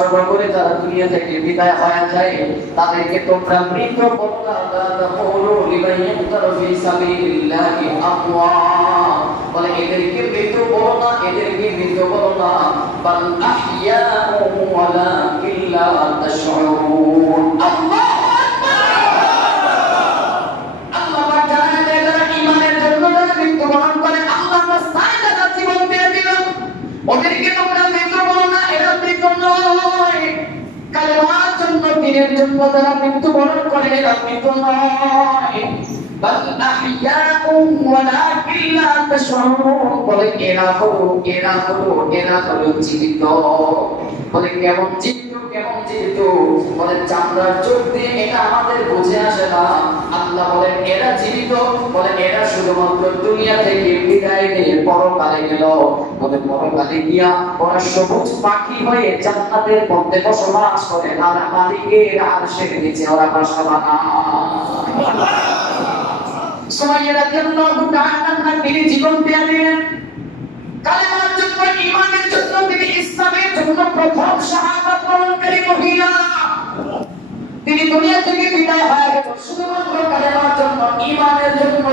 সর্বোপরি যারা দুনিয়া থেকে বিদায় হয়ে যায় তাদেরকে তোমরা মৃত বলো না, তাকুলু লিমান ইয়াকতালু ফি সাবিলিল্লাহি আমওয়াত, বলে এদেরকে মৃত বলো না, এদেরকে মৃত বলো না, বাল আহইয়াউ ওয়ালাকিন লা তাশউরুন। আল্লাহু আকবার। আল্লাহ পাক জানেন যারা ঈমানের জন্য যারা মৃত্যুবরণ করে আল্লাহর রাস্তায় যারা জীবন দিয়ে দিল ওদেরকে তোমরা মৃত বলো না, এরা মৃত নয়। কালেমার জন্য দিনের জন্য যারা মৃত্যুবরণ করে এরা মৃত নয়, বাল আহইয়াউ ওয়ালাকিন লা তাশউরুন, বলে এরা হলো জীবিত। বলে কেমন জীবিত, কেমন জীবিত, বলে চামড়ার চোখ দিয়ে এটা আমাদের বুঝে আসে না। আল্লাহ বলেন এরা জীবিত, বলে এরা শুধুমাত্র দুনিয়া থেকে বিদায় নিয়ে পরকালে গেল। বলে পরকালে গিয়া ওরা সবুজ পাখি হয়ে জান্নাতের মধ্যে বসবাস করে, আর মালিকের আরশের নিচে ওরা বাসা বানায়। সুমাইয়া রাদিয়াল্লাহু তাআলা আনহা তিনি জীবন দিয়ে দিলেন কালেমার জন্য, ঈমানের জন্য, তিনি ইসলামের জন্য প্রথম শাহাদাত বরণকারী মহিলা। তিনি দুনিয়া থেকে বিদায় হয়ে গেল শুধুমাত্র কালেমার জন্য, ঈমানের জন্য।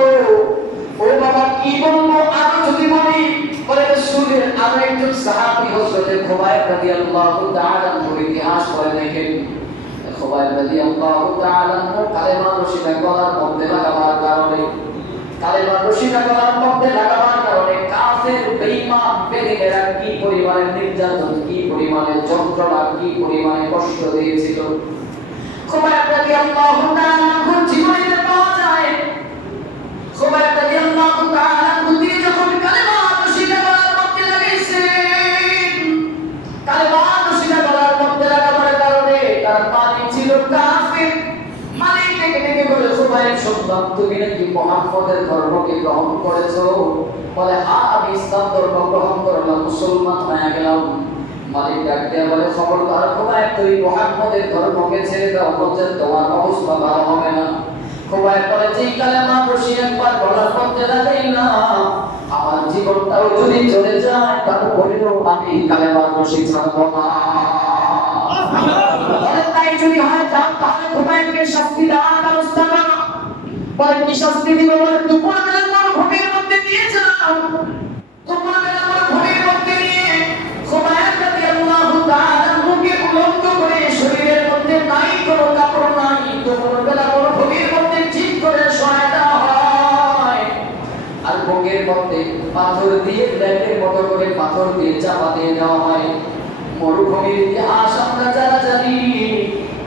ও বাবা কি বলবো আরো যদি বলি, বলে রাসূলের আরো একজন সাহাবী হযরত খুবাইব রাদিয়াল্লাহু তাআলা আনহুর ইতিহাস পড়ে দেখেন। খুবাইব রাদিয়াল্লাহু তাআলা আনহু কালেমার রশিদা গলার মধ্যে লাগাবার কারণে, কালেমার রশিদা গলার মধ্যে লাগাবার কারণে কাফের বেঈমান বেঈমানেরা কি পরিমাণে নির্যাতন, কি পরিমাণে যন্ত্রণা, কি পরিমাণে কষ্ট দিয়েছিল। খুবাইব রাদিয়াল্লাহু তাআলা আনহুর জীবনে পাওয়া যায়। খুবাইব রাদিয়াল্লাহু তাআলা আনহু তিনি যখন কালেমার রশিদা গলার মধ্যে লাগাইছেন, কালেমার রশিদা গলার মধ্যে লাগাবার কারণে তার মালিক ছিল কাফের। মালিক ডেকে বলে খুবাইব শুনলাম তুমি নাকি মুহাম্মদের ধর্মকে গ্রহণ করেছো। বলে হ্যাঁ আমি ইসলাম ধর্ম গ্রহণ করলাম, মুসলমান হয়ে গেলাম। মালিক ডাক দিয়ে বলে খবরদার খুবাইব তুমি মুহাম্মদের ধর্মকে ছেড়ে দাও, বলছে তোমার অবস্থা ভালো হবে না। খুবাইব বলে যে কালেমা রশি একবার গলার মধ্যে লাগাইলাম আমার জীবনটাও যদি চলে যায় তারপরেও আমি কালেমার রশি ছাড়বো না। তাই যদি হয় যাও তাহলে খুবাইবকে শাস্তি দেওয়ার ব্যবস্থা করো। বলে কি শাস্তি দিব, বলে দুপুরবেলা মরুভূমির মধ্যে নিয়ে যাও। দুপুরবেলা মরুভূমির মধ্যে নিয়ে খুবাইব রাদিয়াল্লাহু তাআলা আনহুকে উলঙ্গ করে, শরীরের মধ্যে নাই কোনো কাপড় নাই, দুপুরবেলা মরুভূমির মধ্যে ঠিক করে শোয়া দেওয়া হয়। আর বুকের মধ্যে পাথর দিয়ে ল্যাটের মতো করে পাথর দিয়ে চাপা দিয়ে দেওয়া হয়। মরুভূমির ইতিহাস আমরা যারা জানি,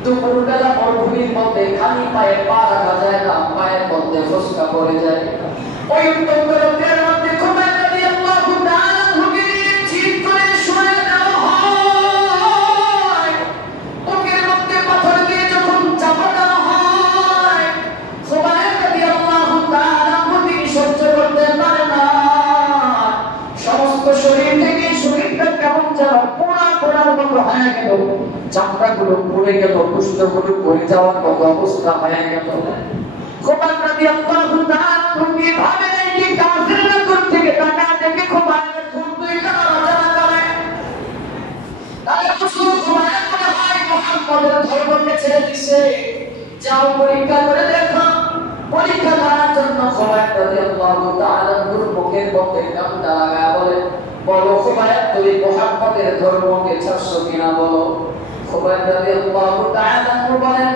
দুপুরবেলা মরুভূমির মধ্যে খালি পায়ে পা রাখা যায় না, পায়ের মধ্যে ফসকা পড়ে যায়। ওই উত্তপ্ত রোদের মধ্যে খুবাইব রাদিয়াল্লাহু তাআলা আনহুকে ঠিক করে শুয়ে দেওয়া হয়। বুকের মধ্যে পাথর দিয়ে যখন চাপা দেওয়া হয়, খুবাইব রাদিয়াল্লাহু তাআলা আনহু তিনি সহ্য করতে পারে না। সমস্ত শরীর থেকে শরীরটা কেমন যেন পোড়ার মতো হয়ে গেল, চামড়াগুলো পুড়ে গেল, পুষ্টগুলো পড়ে যাওয়ার মতো অবস্থা হয়ে গেল। খুবাইব রাদিয়াল্লাহু তাআলা আনহু ভাবে কি কাফেররা কোথা থেকে টাকা দেখে খুবাইবের খুব দুই কানা করে। তাই রাসূল খুবাইব বলে ভাই মুহাম্মদের ধর্মকে ছেড়ে দিছে, যাও পরীক্ষা করে দেখো। পরীক্ষা করার জন্য খুবাইব রাদিয়াল্লাহু তাআলা আনহুর মুখের মধ্যে কামটা লাগায় বলে, বলো খুবাইব তুমি মুহাম্মদের ধর্মকে ছাড়ছো কিনা বলো। খুবাইব রাদিয়াল্লাহু তাআলা আনহু বলেন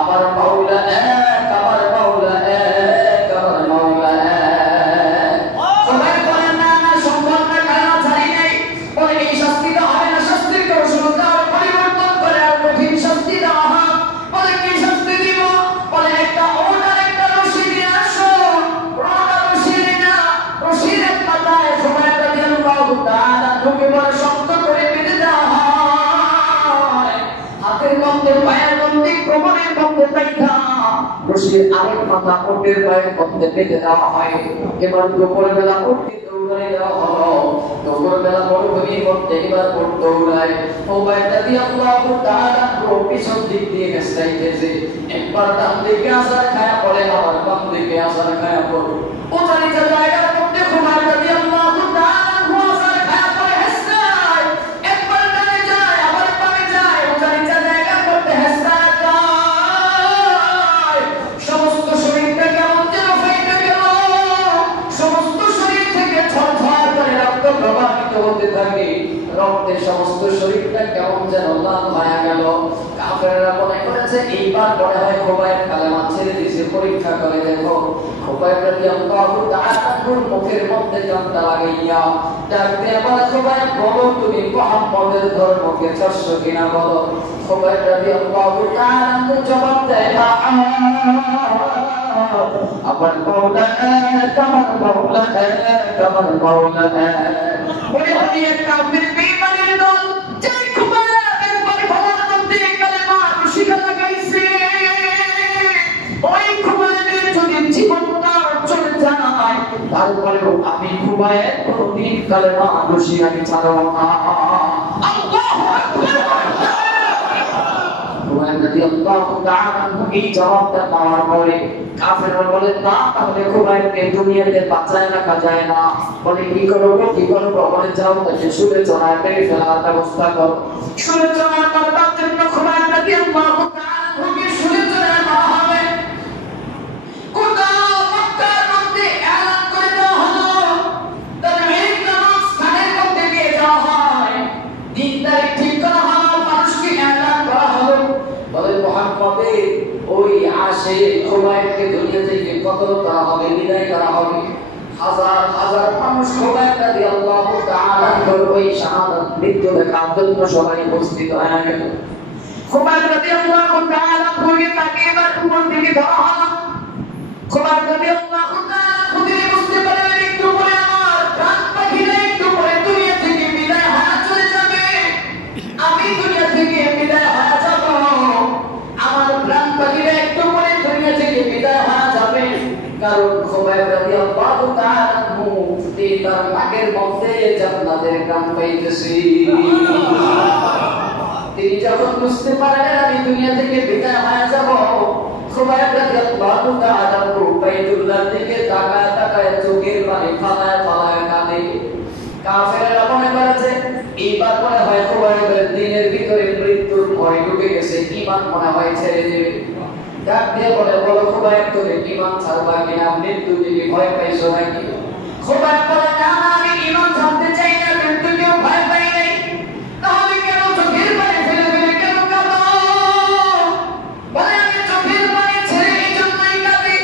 আমার মাওলা এক, আমার মাওলা এক, আমার মাওলা এক। খুবাইব বলেন না না সম্ভব না, কারণ জানি নাই। বলে এই শাস্তি দেওয়া হয় না, শাস্তির কৌশলটা পরিবর্তন করে আর কঠিন শাস্তি দেওয়া হয়। বলে কি শাস্তি দিব, বলে একটা ওটার একটা রশি দিয়ে আসো। ওটা রশি না, রশির এক পাতায় খুবাইব রাদিয়াল্লাহু তাআলা আনহুকে বলে শক্ত করে বেঁধে দেওয়া হয়। হাতের মধ্যে, পায়ের মধ্যে, কোমরের মধ্যে বাইন্ধা রশির আরেক পাতা ওটের পায়ের মধ্যে বেঁধে দেওয়া হয়। এবার দুপুরবেলা উঠতে দৌড়াই দেওয়া হলো। দুপুরবেলা মরুভূমির মধ্যে এবার উঠ দৌড়ায়। খুবাইব রাদিয়াল্লাহু তাআলা আনহু পিছন দিক দিয়ে গেছে, একবার ডান দিকে আসার খায়া পড়ে, আবার বাম দিকে আসার খায়া পড়ে। ও জায়গার মধ্যে খুবাইব রাদিয়াল্লাহু তাআলা আনহু শরীরটা কেমন যেন লাল হয়ে গেল। কাফেররা মনে করেছে এইবার মনে হয় খোবাইব কালেমা ছেড়ে দিয়েছে, পরীক্ষা করে দেখো। খোবাইব রাদিয়াল্লাহু তাআলা মুখের মধ্যে কান্না লাগাইয়া ডাক দিয়ে বলে, খোবাইব বলো তুমি মুহাম্মদের ধর্মকে ছাড়ছো কিনা বলো। খোবাইব রাদিয়াল্লাহু তাআলা জবাব দেয়, আমার মাওলা তোমার মাওলা তোমার মাওলা। ওরে ওই কাফের বেঈমানের দল যে খোবাইব একবার বলার মধ্যে কালেমা শিখা লাগাইছে, ওই খোবাইবের যদি জীবনটা চলে যায় তারপরেও আমি খোবাইব কোনদিন কালেমা শিখা ছাড়ব না। আল্লাহু আকবার। খোবাইব রাদিয়াল্লাহু তাআলা এই জবাবটা পাওয়ার পরে কাফেররা বলে, না তাহলে খোবাইবকে দুনিয়াতে বাঁচায় রাখা যায় না। বলে কি করবো কি করবো? বলে যাও তাকে সুরে চড়ায় মেরে ফেলার ব্যবস্থা করো। সুরে চড়ায় মারবার জন্য খোবাইব রাদিয়াল্লাহু তাআলা সুরে চড়ায় মারা হবে। গোটা মক্কার মধ্যে এলান করে দেওয়া হলো, তানঈম নামক স্থানের মধ্যে নিয়ে যাওয়া হয়। দিন তারিখ ঠিক করা হলো, মানুষকে এলান করা হলো। বলে মুহাম্মদের ওই আসে খোবাইবকে দুনিয়া থেকে কতল করা হবে, বিদায় করা হবে। হাজার হাজার মানুষ খোবাইব রাদিয়াল্লাহু তাআলা ওই শাহাদাত মৃত্যু দেখার জন্য সবাই উপস্থিত হয়ে গেল। খোবাইব রাদিয়াল্লাহু তাআলা খুঁজে তাকে এবার উপর থেকে ধরা হলো। খোবাইব রাদিয়াল্লাহু তাআলা খুঁজে বুঝতে পারলেন একটু পরে আমার প্রাণ পাখিরা একটু পরে দুনিয়া থেকে বিদায় হয়ে চলে যাবে। আমি দুনিয়া থেকে বিদায় হয়ে যাব, আমার প্রাণ পাখিরা একটু পরে দুনিয়া থেকে বিদায় হয়ে যাবে। কারণ খোবাইব রাদিয়াল্লাহু তাআলা তার নাকের মধ্যে জান্নাতের গান পাইতেছি। তিনি যখন বুঝতে পারলেন আমি দুনিয়া থেকে বিদায় হয়ে যাব, খোবাইব রাদিয়াল্লাহু তাআলা বাইতুল্লাহ থেকে তাকায় তাকায় চোখের পানি ফালায় ফালায় কাঁদে। কাফেররা মনে করেছে এইবার মনে হয় খোবাইবের দিনের ভিতরে মৃত্যুর ভয় ঢুকে গেছে, ঈমান মনে হয় ছেড়ে দেবে। ডাক দিয়ে বলে, বলো খোবাইব তুমি ঈমান ছাড়বা কিনা? মৃত্যু থেকে ভয় পাইছো নাকি? খোবাইব বলে, না আমি ঈমান ছাড়তে চাই না, মৃত্যুকেও ভয় পাই নাই। তাহলে কেন চোখের পানি ফেলে ফেলে কেন কাঁদো? বলে, আমি চোখের পানি ছেড়ে এই জন্যই কাঁদি,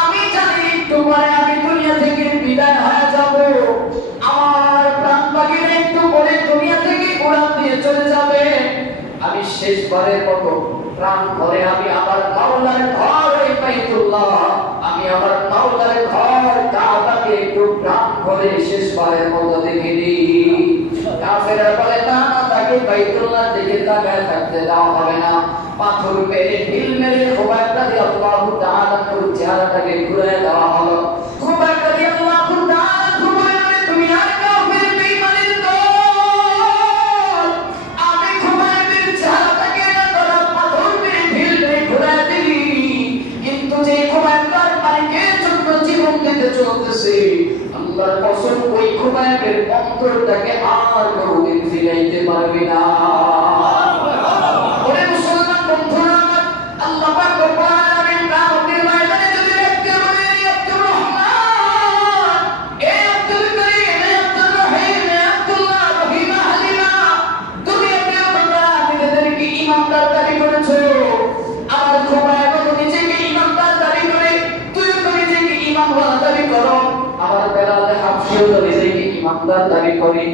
আমি জানি একটু পরে আমি দুনিয়া থেকে বিদায় হয়ে যাব। আমার প্রাণ পাখিরা একটু পরে দুনিয়া থেকে উড়ান দিয়ে চলে যাবে। আমি শেষবারের মতো প্রাণ ভরে আমি আমার মাওলার ঘর ওই বাইতুল্লাহ, আমি আমার মাওলার ঘর কাবাকে একটু প্রাণ ভরে শেষবারের মতো দেখে দিই। কাফেররা বলে, না তাকে বাইতুল্লাহ দিকে তাকায় থাকতে দেওয়া হবে না। পাথর মেরে ঢিল মেরে খোবাইব রাদিয়াল্লাহু তাআলা চেহারাটাকে ঘুরিয়ে দেওয়া হলো। খোবাইব রাদিয়াল্লাহু তাআলা বলে, তুমি আর কাফের বেঈমানের দল, আমি খোবাইবের চেহারাটাকে ধরা পাথর মেরে ঢিল মেরে ঘুরিয়ে দিলি। কিন্তু যে খোবাইব তার মালিকের জন্য জীবন দিতে চলতেছে, আল্লাহর কসম ওই খোবাইবের অন্তরটাকে আর কোনোদিন ফিরাইতে পারবে না। ওরে মুসলমান বন্ধুরা, আল্লাহ পাক রব্বুল আলামিন কিয়ামতের ময়দানে যদি দেখতে বলে, আব্দুর রহমান, এ আব্দুল করিম, এ আব্দুর রহিম, এ আব্দুল্লাহ, রহিমা, হালিমা, দুনিয়াতে তোমরা নিজেদেরকে ঈমানদার দাবি করেছো। আমার খোবাইব নিজেকে ঈমানদার দাবি করে, তুইও তো নিজেকে ঈমানওয়ালা দাবি করো। আমার বেলালে হাফসিও তো নিজেকে ঈমানদার দাবি করে,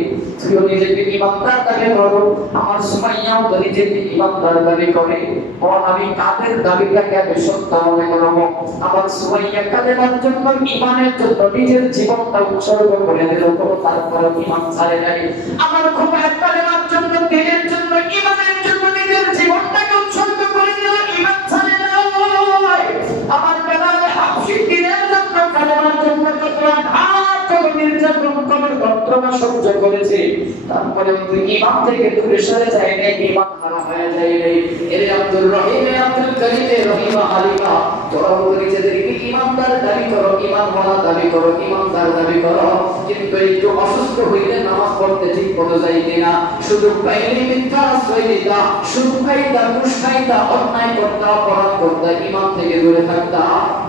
তুইও নিজেকে ঈমানদার দাবি করো। আমার সুমাইয়াও তো নিজেকে ঈমানদার দাবি করে। বল আমি কাদের দাবিটাকে আমি সত্য মনে করব? আমার সুমাইয়া কালেমার জন্য, ঈমানের জন্য নিজের জীবনটা উৎসর্গ করে দিল, তারপরে ঈমান ছাড়ে নাই। আমার খোবাইব কালেমার জন্য, দিনের জন্য, ঈমানের জন্য নিজের জীবনটাকে উৎসর্গ করে দিল, ঈমান ছাড়ে নাই। আমার বেলালে হাফসি দিনের জন্য, কালেমার জন্য নির্যাতন করার যন্ত্রণা সহ্য করেছে, তারপরে ঈমান থেকে দূরে সরে যায় নাই, ঈমান হারা হয়ে যায় নাই। এর আব্দুর রহিম, আব্দুল করিম, রহিমা, হালিমা, তোরা নিজেদেরকে ঈমানদার দাবি করো, ঈমানওয়ালা দাবি করো, ঈমানদার দাবি করো, কিন্তু একটু অসুস্থ হইলে নামাজ পড়তে ঠিক মতো যাইতে না, শুধু পাইলে মিথ্যা আশ্রয় দিতা, শুধু খাইতা, ঘুষ খাইতা, অন্যায় করতা, অপরাধ করতা, ঈমান থেকে দূরে থাকতা।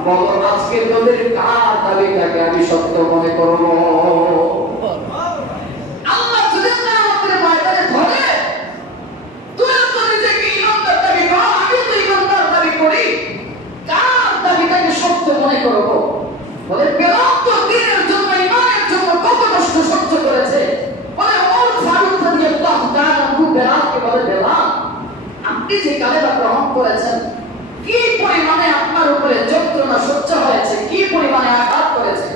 বলো আজকে তোদের কার দাবিটাকে আমি সত্য মনে করবো? আল্লাহ যদি আমাদের ময়দানে ধরে পায়ে আঘাত করেছে।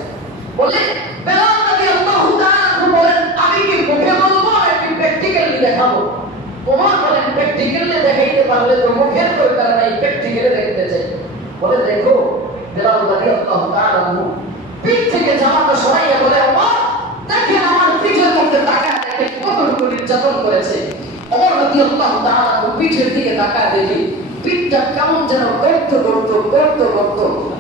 বলে বেলাল রাদিয়াল্লাহু তাআলা বলেন আমি কি মুখে বলবো নাকি প্র্যাকটিক্যালি দেখাবো? ওমর বলেন প্র্যাকটিক্যালি দেখাইতে পারলে তো মুখের দরকার নাই, প্র্যাকটিক্যালি দেখতে চাই। বলে দেখো বেলাল রাদিয়াল্লাহু তাআলা পিঠ থেকে জামাটা সরাইয়া বলে ওমর দেখেন আমার পিঠের মধ্যে তাকায় দেখে কতটুকু নির্যাতন করেছে। ওমর রাদিয়াল্লাহু তাআলা পিঠের দিকে তাকায় দেখি পিঠটা কেমন যেন গর্ত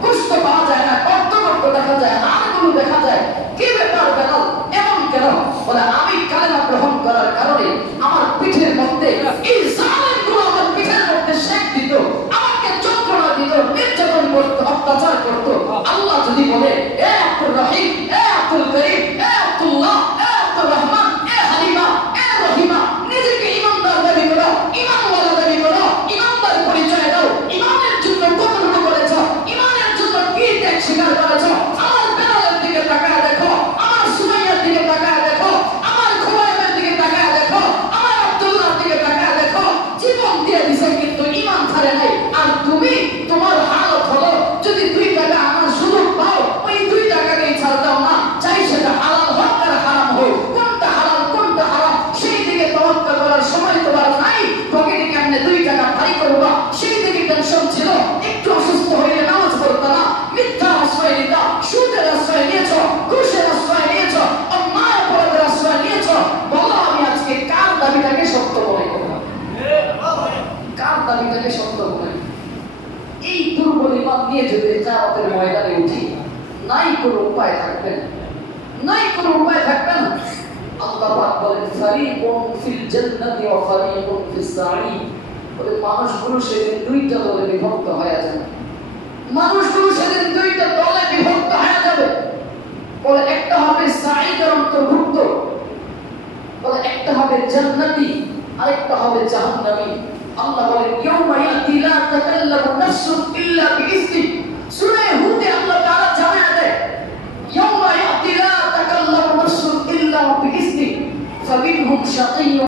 কষ্ট পাওয়া যায় না, গর্ত দেখা যায়, হাড়গুলো দেখা যায়। কি ব্যাপার বেলাল এমন কেন? বলে আমি কালেমা গ্রহণ করার কারণে আমার পিঠের মধ্যে এই জালিমগুলো আমার পিঠের মধ্যে শেক দিত, আমাকে যন্ত্রণা দিত, নির্যাতন করত, অত্যাচার করত। আল্লাহ যদি বলে এ আব্দুর রহিম, এ আব্দুল করিম, এ আব্দুল্লাহ, এ আব্দুর রহমান, এ হালিমা, এ রহিমা, নিজেকে ইমানদার দাবি করো, ইমানওয়ালা দাবি করো, ইমানদার পরিচয় দাও, ইমানের জন্য কতটুকু করেছ, ইমানের জন্য কি ত্যাগ স্বীকার করেছ। আমার বেলালের দিকে তাকায় দেখো, আমার সুমাইয়ার দিকে তাকায় দেখো, আমার খুবাইবের দিকে তাকায় দেখো, আমার আব্দুল্লাহর দিকে তাকায় দেখো, জীবন দিয়ে দিছে কিন্তু ইমান ছাড়ে নাই। আর তুমি তোমার হালত হলো যদি 2 টাকা আমার সুযোগ পাও ওই 2 টাকাকেই ছাড় দাও না, চাই সেটা হালাল হোক আর হারাম হোক, কোনটা হালাল কোনটা হারাম সেই দিকে তওয়াক্কা করার সময় তোমার নাই। পকেটে কেমনে 2 টাকা ভাই করবা সেই দিকে টেনশন ছিল। একটু অসুস্থ হইলে নামাজ পড়তা না, মিথ্যা আশ্রয় নিতা, সুদের আশ্রয় নিয়েছ, ঘুষের আশ্রয় নিয়েছ, অন্যায় অপরাধের আশ্রয় নিয়েছ। বলো আমি আজকে কার দাবিটাকে সত্য মনে করলাম, কার দাবিটাকে সত্য মনে? এই দুর্বল ইমান নিয়ে যদি কিয়ামতের ময়দানে উঠি নাই কোনো উপায় থাকবে না, নাই কোনো উপায় থাকবে না। আল্লাহ পাক বলেন ফারিকুন ফিল জান্নাতি ওয়া ফারিকুন ফিস সাঈদ। বলে মানুষগুলো সেদিন 2টা দলে বিভক্ত হয়ে যাবে, মানুষগুলো সেদিন 2টা দলে বিভক্ত হয়ে যাবে। বলে একটা হবে সাঈদের অন্তর্ভুক্ত, বলে একটা হবে জান্নাতি, আরেকটা হবে জাহান্নামী। আল্লাহ বলেন ইয়াউমা ইয়াতি লা তাকাল্লামু নাফসুন ইল্লা বিইজনি। সূরা হুদে আল্লাহ তাআলা জানায় দেয় ইয়াউমা ইয়াতি লা তাকাল্লামু নাফসুন ইল্লা বিইজনি ফামিনহুম শাকিয়্যুন